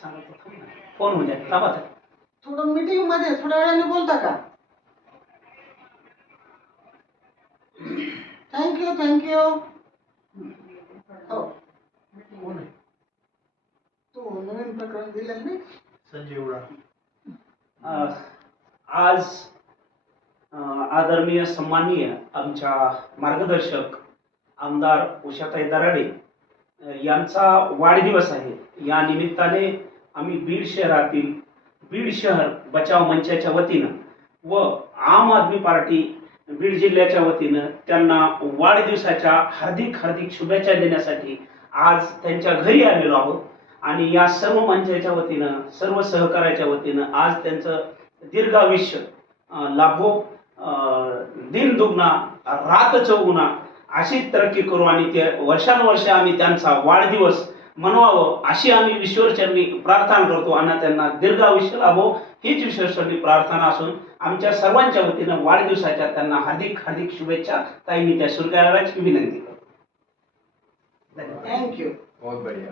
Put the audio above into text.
सांगतो. फोन होऊ द्या थांबा आता. थोडं मीटिंगमध्ये थोड्या वेळाने बोलता का? थँक्यू थँक्यू हो. कोण आहे तू नवीन प्रकरण दिलं नाही संजय उडा अं, आज आदरणीय सन्माननीय आमच्या मार्गदर्शक आमदार उषाताई दराडे यांचा वाढदिवस आहे. या निमित्ताने आम्ही बीड शहरातील बीड शहर बचाव मंचाच्या वतीनं व आम आदमी पार्टी बीड जिल्ह्याच्या वतीनं त्यांना वाढदिवसाच्या हार्दिक हार्दिक शुभेच्छा देण्यासाठी आज त्यांच्या घरी आलेलो आहोत. आणि या सर्व मंचाच्या वतीनं सर्व सहकार्याच्या वतीनं आज त्यांचं दीर्घ आयुष्य लाभो दिन दुगना रात चौगुना अशी तरक्की करू आणि ते वर्षानुवर्ष आम्ही त्यांचा वाढदिवस मनवावं अशी आम्ही ईश्वरचरणी प्रार्थना करतो आणि त्यांना दीर्घ आयुष्य लाभो. हीच ईश्वरचरणी प्रार्थना असून आमच्या सर्वांच्या वतीनं वाढदिवसाच्या त्यांना हार्दिक हार्दिक शुभेच्छा. ताई मी त्या स्वीकारायची विनंती करतो. थँक्यू बहुत बढ़िया.